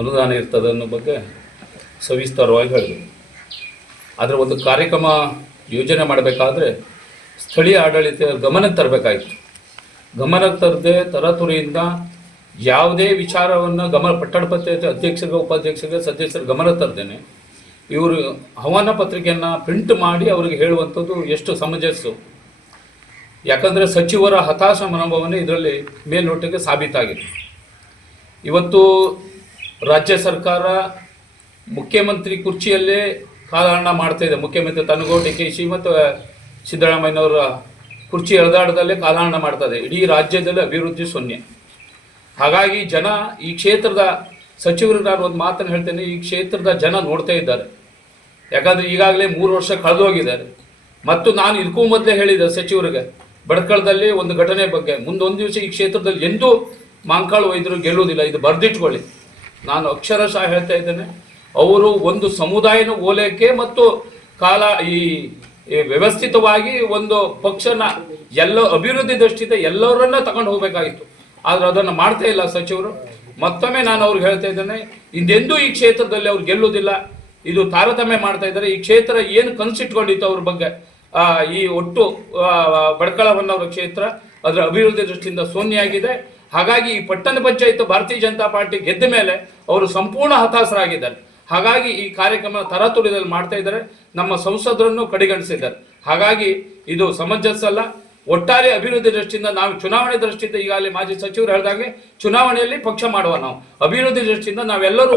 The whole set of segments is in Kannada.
ಅನುದಾನ ಇರ್ತದೆ ಅನ್ನೋ ಬಗ್ಗೆ ಸವಿಸ್ತಾರವಾಗಿ ಹೇಳಿದರು. ಆದರೆ ಒಂದು ಕಾರ್ಯಕ್ರಮ ಯೋಜನೆ ಮಾಡಬೇಕಾದ್ರೆ ಸ್ಥಳೀಯ ಆಡಳಿತ ಗಮನಕ್ಕೆ ತರಬೇಕಾಯಿತು. ಗಮನಕ್ಕೆ ತರದೆ ತರಾತುರಿಯಿಂದ ಯಾವುದೇ ವಿಚಾರವನ್ನು ಪಟ್ಟಣ ಪಂಚಾಯತ್ ಅಧ್ಯಕ್ಷರಿಗೆ, ಉಪಾಧ್ಯಕ್ಷರಿಗೆ, ಸದಸ್ಯರ ಗಮನ ತರದೇನೆ ಇವರು ಆಹ್ವಾನ ಪತ್ರಿಕೆಯನ್ನು ಪ್ರಿಂಟ್ ಮಾಡಿ ಅವರಿಗೆ ಹೇಳುವಂಥದ್ದು ಎಷ್ಟು ಸಮಂಜಸ. ಯಾಕಂದರೆ ಸಚಿವರ ಹತಾಶ ಮನೋಭಾವನೆ ಇದರಲ್ಲಿ ಮೇಲ್ನೋಟಕ್ಕೆ ಸಾಬೀತಾಗಿದೆ. ಇವತ್ತು ರಾಜ್ಯ ಸರ್ಕಾರ ಮುಖ್ಯಮಂತ್ರಿ ಕುರ್ಚಿಯಲ್ಲೇ ಕಾಲಹರಣ ಮಾಡ್ತಾ ಇದೆ. ಮುಖ್ಯಮಂತ್ರಿ ತನಗೋ DK ಮತ್ತು ಸಿದ್ದರಾಮಯ್ಯನವರ ಕುರ್ಚಿ ಎಳೆದಾಟದಲ್ಲೇ ಕಾಲಹರಣ ಮಾಡ್ತದೆ. ಇಡೀ ರಾಜ್ಯದಲ್ಲಿ ಅಭಿವೃದ್ಧಿ ಶೂನ್ಯ. ಹಾಗಾಗಿ ಜನ ಈ ಕ್ಷೇತ್ರದ ಸಚಿವರಿಗೆ ನಾನು ಒಂದು ಮಾತನ್ನು ಹೇಳ್ತೇನೆ, ಈ ಕ್ಷೇತ್ರದ ಜನ ನೋಡ್ತಾ ಇದ್ದಾರೆ. ಯಾಕಂದರೆ ಈಗಾಗಲೇ 3 ವರ್ಷ ಕಳೆದು ಹೋಗಿದ್ದಾರೆ. ಮತ್ತು ನಾನು ಇದಕ್ಕೂ ಮೊದಲೇ ಹೇಳಿದೆ ಸಚಿವರಿಗೆ, ಬಡ್ಕಳದಲ್ಲಿ ಒಂದು ಘಟನೆ ಬಗ್ಗೆ ಮುಂದೊಂದು ದಿವಸ ಈ ಕ್ಷೇತ್ರದಲ್ಲಿ ಎಂದೂ ಮಾಂಕಾಳು ವೈದ್ಯರು ಗೆಲ್ಲುವುದಿಲ್ಲ, ಇದು ಬರೆದಿಟ್ಕೊಳ್ಳಿ. ನಾನು ಅಕ್ಷರಶಃ ಹೇಳ್ತಾ ಇದ್ದೇನೆ, ಅವರು ಒಂದು ಸಮುದಾಯನ ಓಲೈಕೆ ಮತ್ತು ಈ ವ್ಯವಸ್ಥಿತವಾಗಿ ಒಂದು ಪಕ್ಷನ ಅಭಿವೃದ್ಧಿ ದೃಷ್ಟಿಯಿಂದ ಎಲ್ಲರನ್ನ ತಗೊಂಡು ಹೋಗಬೇಕಾಗಿತ್ತು. ಆದರೆ ಅದನ್ನು ಮಾಡ್ತಾ ಇಲ್ಲ ಸಚಿವರು. ಮತ್ತೊಮ್ಮೆ ನಾನು ಅವ್ರಿಗೆ ಹೇಳ್ತಾ ಇದ್ದೇನೆ, ಇಂದೆಂದೂ ಈ ಕ್ಷೇತ್ರದಲ್ಲಿ ಅವ್ರು ಗೆಲ್ಲುವುದಿಲ್ಲ. ಇದು ತಾರತಮ್ಯ ಮಾಡ್ತಾ ಇದ್ದಾರೆ. ಈ ಕ್ಷೇತ್ರ ಏನು ಕನಸಿಟ್ಕೊಂಡಿತ್ತು ಅವ್ರ ಬಗ್ಗೆ, ಈ ಒಟ್ಟು ಬಡ್ಕಳವನ್ನವರ ಕ್ಷೇತ್ರ ಅದರ ಅಭಿವೃದ್ಧಿ ದೃಷ್ಟಿಯಿಂದ ಶೂನ್ಯಾಗಿದೆ. ಹಾಗಾಗಿ ಈ ಪಟ್ಟಣ ಪಂಚಾಯತ್ ಭಾರತೀಯ ಜನತಾ ಪಾರ್ಟಿ ಗೆದ್ದ ಮೇಲೆ ಅವರು ಸಂಪೂರ್ಣ ಹತಾಶರಾಗಿದ್ದಾರೆ. ಹಾಗಾಗಿ ಈ ಕಾರ್ಯಕ್ರಮ ತರಾತುರಿಯಲ್ಲಿ ಮಾಡ್ತಾ ಇದ್ದಾರೆ, ನಮ್ಮ ಸಂಸದರನ್ನು ಕಡೆಗಣಿಸಿದ್ದಾರೆ. ಹಾಗಾಗಿ ಇದು ಸಮಂಜಸ ಅಲ್ಲ. ಒಟ್ಟಾರೆ ಅಭಿವೃದ್ಧಿ ದೃಷ್ಟಿಯಿಂದ ನಾವು ಚುನಾವಣೆ ದೃಷ್ಟಿಯಿಂದ ಈಗಾಗಲೇ ಮಾಜಿ ಸಚಿವರು ಹೇಳಿದಾಗೆ ಚುನಾವಣೆಯಲ್ಲಿ ಪಕ್ಷ ಮಾಡುವ ನಾವು ಅಭಿವೃದ್ಧಿ ದೃಷ್ಟಿಯಿಂದ ನಾವೆಲ್ಲರೂ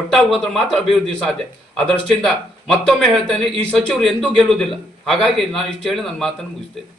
ಒಟ್ಟಾಗಿ ಹೋದ್ರೆ ಮಾತ್ರ ಅಭಿವೃದ್ಧಿ ಸಾಧ್ಯ. ಆ ದೃಷ್ಟಿಯಿಂದ ಮತ್ತೊಮ್ಮೆ ಹೇಳ್ತೇನೆ, ಈ ಸಚಿವರು ಎಂದೂ ಗೆಲ್ಲುವುದಿಲ್ಲ. ಹಾಗಾಗಿ ನಾನು ಇಷ್ಟು ಹೇಳಿ ನನ್ನ ಮಾತನ್ನು ಮುಗಿಸ್ತೇನೆ.